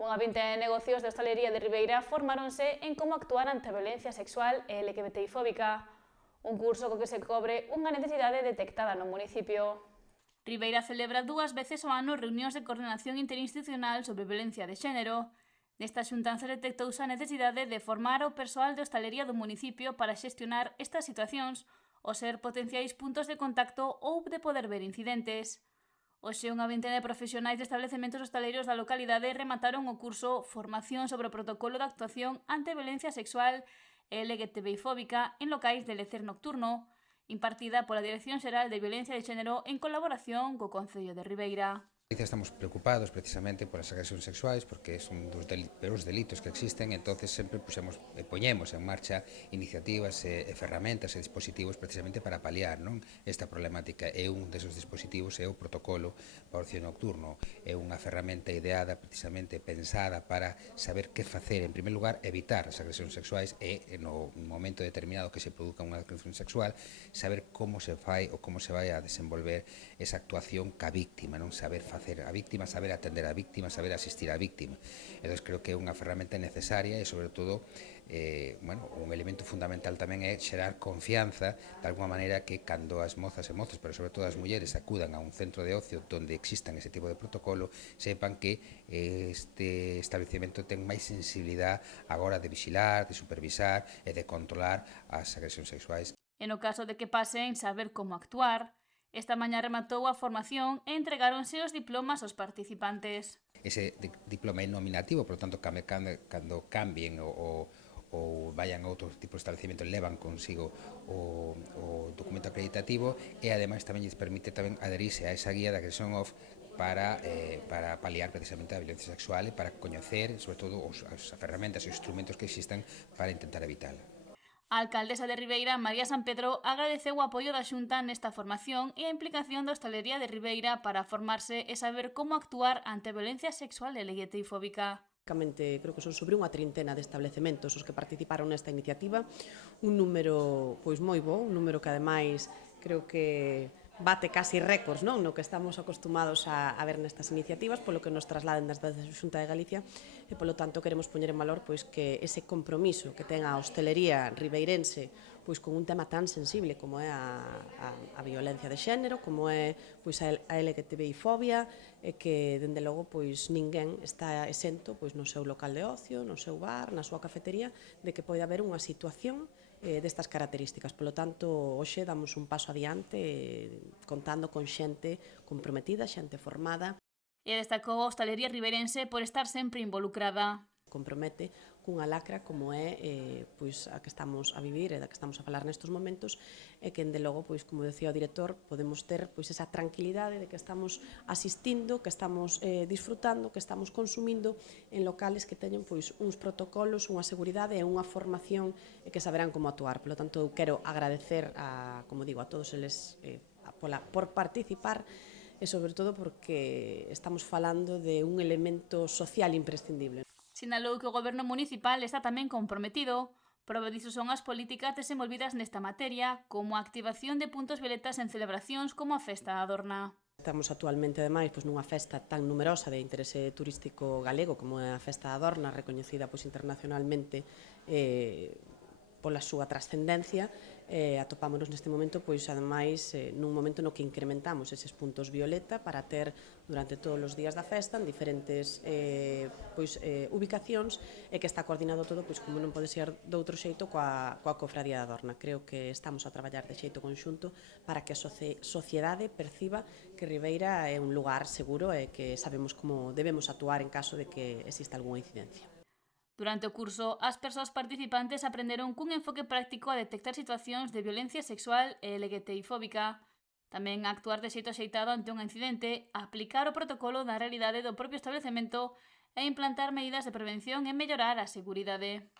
Unha vintena de negocios de hostalería de Ribeira formáronse en como actuar ante a violencia sexual e LGBTI-fóbica, un curso co que se cobre unha necesidade detectada no municipio. Ribeira celebra 2 veces ao ano reunións de coordinación interinstitucional sobre violencia de xénero. Nesta xuntanza detectouse a necesidade de formar o persoal de hostalería do municipio para xestionar estas situacións ou ser potenciais puntos de contacto ou de poder ver incidentes. Hoxe, unha vintena de profesionais de establecementos hostaleiros da localidade remataron o curso Formación sobre o protocolo de actuación ante a violencia sexual e LGTBI-fóbica en locais de lecer nocturno, impartida pola Dirección Xeral de Violencia de Xénero en colaboración co Concello de Ribeira. Estamos preocupados precisamente por as agresións sexuais porque son dos peores delitos que existen, entonces sempre poñemos en marcha iniciativas e ferramentas e dispositivos precisamente para paliar esta problemática, e un desos dispositivos é o protocolo para o ocio nocturno. É unha ferramenta ideada precisamente pensada para saber que facer, en primer lugar, evitar as agresións sexuais e no momento determinado que se produzca unha agresión sexual, saber como se fai ou como se vai a desenvolver esa actuación ca víctima, non saber facer a víctima, saber atender a víctima, saber asistir a víctima. Entón, creo que é unha ferramenta necesaria e, sobre todo, un elemento fundamental tamén é xerar confianza, de alguma maneira que cando as mozas e mozos, pero sobre todo as mulleres, acudan a un centro de ocio donde existan ese tipo de protocolo, sepan que este establecemento ten máis sensibilidade agora de vixilar, de supervisar e de controlar as agresións sexuais. E no caso de que pasen saber como actuar, esta mañá rematou a formación e entregáronse os diplomas aos participantes. Ese diploma é nominativo, por lo tanto, cando cambien ou vayan a outro tipo de establecemento, levan consigo o documento acreditativo, e ademais tamén lles permite tamén adherirse a esa guía de agresión off para paliar precisamente a violencia sexual e para coñecer, sobre todo, as ferramentas e os instrumentos que existan para intentar evitala. A alcaldesa de Ribeira, María San Pedro, agradeceu o apoio da Xunta nesta formación e a implicación da hostalería de Ribeira para formarse e saber como actuar ante a violencia sexual e LGBTI-fóbica. Creo que son sobre unha trintena de establecementos os que participaron nesta iniciativa, un número pois moi bo, un número que ademais creo que bate casi récords, non? No que estamos acostumados a ver nestas iniciativas, polo que nos trasladen desde a Xunta de Galicia, e polo tanto queremos poñer en valor pois que ese compromiso que ten a hostelería ribeirense pois con un tema tan sensible como é a violencia de xénero, como é pois a LGTBI-fobia, e que dende logo pois ninguén está exento pois no seu local de ocio, no seu bar, na súa cafetería, de que pode haber unha situación destas características. Polo tanto, hoxe damos un paso adiante contando con xente comprometida, xente formada. E destacou a hostalería ribeirense por estar sempre involucrada. Compromete cunha lacra como é pois a que estamos a vivir e da que estamos a falar nestes momentos, e que, dende logo, pois como decía o director, podemos ter pois esa tranquilidade de que estamos asistindo, que estamos disfrutando, que estamos consumindo en locales que teñen pois uns protocolos, unha seguridade e unha formación e que saberán como actuar. Por lo tanto, eu quero agradecer como digo, a todos eles por participar, e sobre todo porque estamos falando de un elemento social imprescindible. Sinalou que o goberno municipal está tamén comprometido. Prova diso son as políticas desenvolvidas nesta materia, como a activación de puntos violetas en celebracións como a Festa da Adorna. Estamos actualmente, ademais, nunha festa tan numerosa de interese turístico galego como é a Festa da Adorna, recoñecida internacionalmente pola súa trascendencia. Atopámonos neste momento, ademais, nun momento no que incrementamos eses puntos violeta para ter durante todos os días da festa en diferentes ubicacións, e que está coordinado todo, como non pode ser de outro xeito, coa Cofradía da Adorna. Creo que estamos a traballar de xeito conxunto para que a sociedade perciba que Ribeira é un lugar seguro e que sabemos como debemos actuar en caso de que exista algunha incidencia. Durante o curso, as persoas participantes aprenderon cun enfoque práctico a detectar situacións de violencia sexual e LGBTI-fóbica, tamén a actuar de xeito axeitado ante un incidente, a aplicar o protocolo da realidade do propio establecemento e implantar medidas de prevención e mellorar a seguridade.